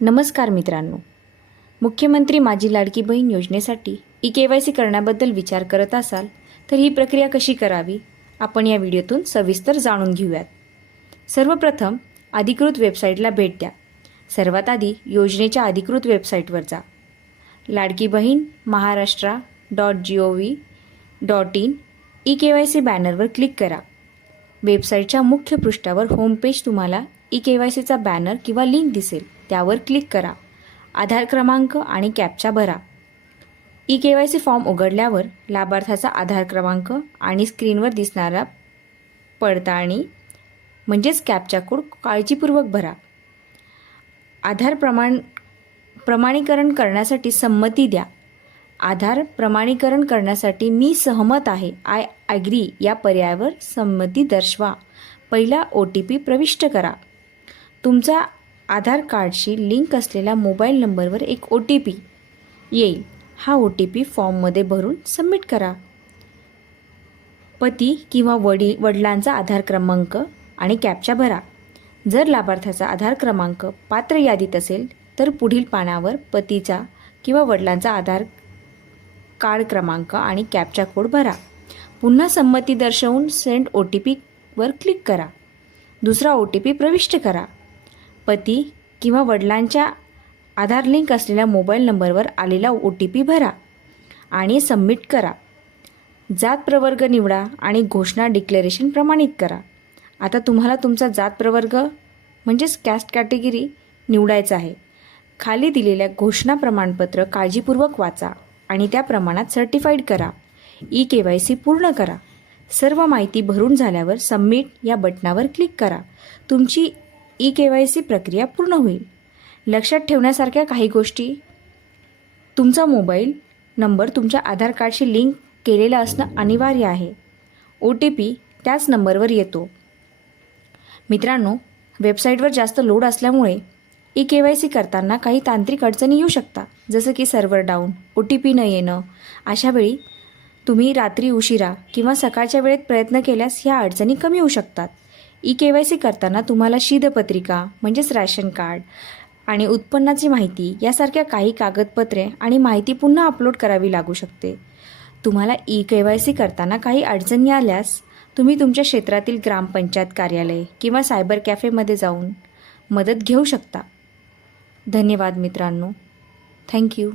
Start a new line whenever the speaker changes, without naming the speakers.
नमस्कार मित्रांनो. मुख्यमंत्री माझी लाडकी बहीण योजनेसाठी ई के वाय सी करण्याबद्दल विचार करत असाल तर ही प्रक्रिया कशी करावी? आपण या व्हिडिओतून सविस्तर जाणून घेऊयात. सर्वप्रथम अधिकृत वेबसाईटला भेट द्या. सर्वात आधी योजनेच्या अधिकृत वेबसाईटवर जा. Ladki Bahin Maharashtra dot G O V dot in E K Y C बॅनरवर click करा. वेबसाईटच्या मुख्य पृष्ठावर होमपेज तुम्हाला ई के वाय सीचा बॅनर किंवा लिंक दिसेल. त्यावर क्लिक करा. आधार क्रमांक आणि कॅपचा भरा. E K Y C form उघडल्यावर लाभार्थ्याचा आधार क्रमांक आणि स्क्रीनवर दिसणारा पडताळणी म्हणजेच कॅपचा कोड काळजीपूर्वक भरा. आधार प्रमाण प्रमाणीकरण करण्यासाठी संमती द्या. आधार प्रमाणीकरण करण्यासाठी मी सहमत आहे. आय ॲग्री या पर्यायावर संमती दर्शवा. पहिला ओ टी पी प्रविष्ट करा. तुमचा आधार कार्डशी लिंक असलेल्या मोबाईल नंबरवर एक ओ टी पी येईल. हा ओ टी पी फॉर्ममध्ये भरून सबमिट करा. पती किंवा वडी वडिलांचा आधार क्रमांक आणि कॅपचा भरा. जर लाभार्थ्याचा आधार क्रमांक पात्र यादीत असेल तर पुढील पानावर पतीचा किंवा वडिलांचा आधार कार्ड क्रमांक आणि कॅपचा कोड भरा. पुन्हा संमती दर्शवून सेंड ओ टी पीवर क्लिक करा. दुसरा ओ टी पी प्रविष्ट करा. पती किंवा वडिलांच्या आधार लिंक असलेल्या मोबाईल नंबरवर आलेला ओ टी पी भरा आणि सबमिट करा. जात प्रवर्ग निवडा आणि घोषणा डिक्लेरेशन प्रमाणित करा. आता तुम्हाला तुमचा जात प्रवर्ग म्हणजेच कॅस्ट कॅटेगरी निवडायचा आहे. खाली दिलेल्या घोषणा प्रमाणपत्र काळजीपूर्वक वाचा. आणि त्या प्रमाणात सर्टिफाईड करा. ई के वाय सी पूर्ण करा. सर्व माहिती भरून झाल्यावर सबमिट या बटनावर क्लिक करा. तुमची ई के वाय सी प्रक्रिया पूर्ण होईल. लक्षात ठेवण्यासारख्या काही गोष्टी. तुमचा मोबाईल नंबर तुमच्या आधार कार्डशी लिंक केलेला असणं अनिवार्य आहे. ओ टी पी त्याच नंबरवर येतो. मित्रांनो वेबसाईटवर जास्त लोड असल्यामुळे ई के वाय सी करताना काही तांत्रिक अडचणी येऊ शकतात जसं की server down O T P न येणं. अशावेळी तुम्ही रात्री उशिरा किंवा सकाळच्या वेळेत प्रयत्न केल्यास ह्या अडचणी कमी होऊ शकतात. ई के वाय सी करताना तुम्हाला शीदपत्रिका म्हणजेच रॅशन कार्ड आणि उत्पन्नाची माहिती यासारख्या काही कागदपत्रे आणि माहिती पुन्हा अपलोड करावी लागू शकते. तुम्हाला ई के वाय सी करताना काही अडचणी आल्यास तुम्ही तुमच्या क्षेत्रातील ग्रामपंचायत कार्यालय किंवा सायबर कॅफेमध्ये जाऊन मदत घेऊ शकता. धन्यवाद मित्रांनो. थँक्यू